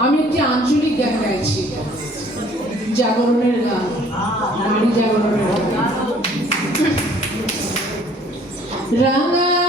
আমি একটি আঞ্চলিক গান গাইছি। জাগরণের গান। নারী জাগরণের গান। রাঙা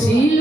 Sí.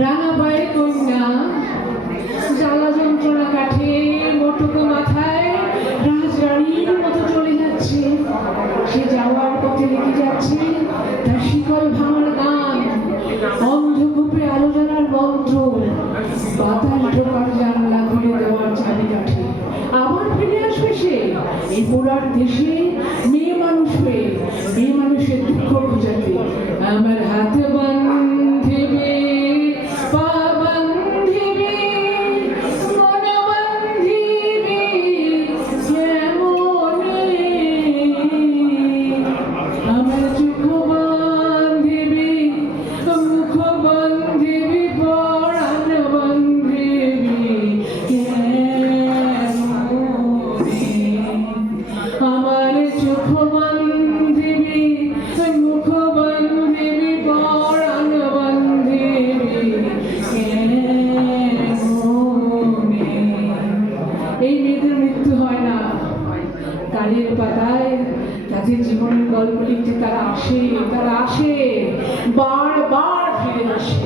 রাঙা পায়ে কন্যা জ্বালা যন্ত্রণা কাঠে মোটুকো মাথায় মতো চলে যাচ্ছে। সে যাওয়ার পথে রেখে যাচ্ছে। আবার ফিরে আসবে সে। এই দেশে মেয়ে মানুষ হয়ে মেয়ে মানুষের দুঃখ বোঝাতে আমার মৃত্যু হয় না গানের পাতায় তাদের জীবনের গল্প লিখতে তারা আসে তারা আসে বার ফিরে আসে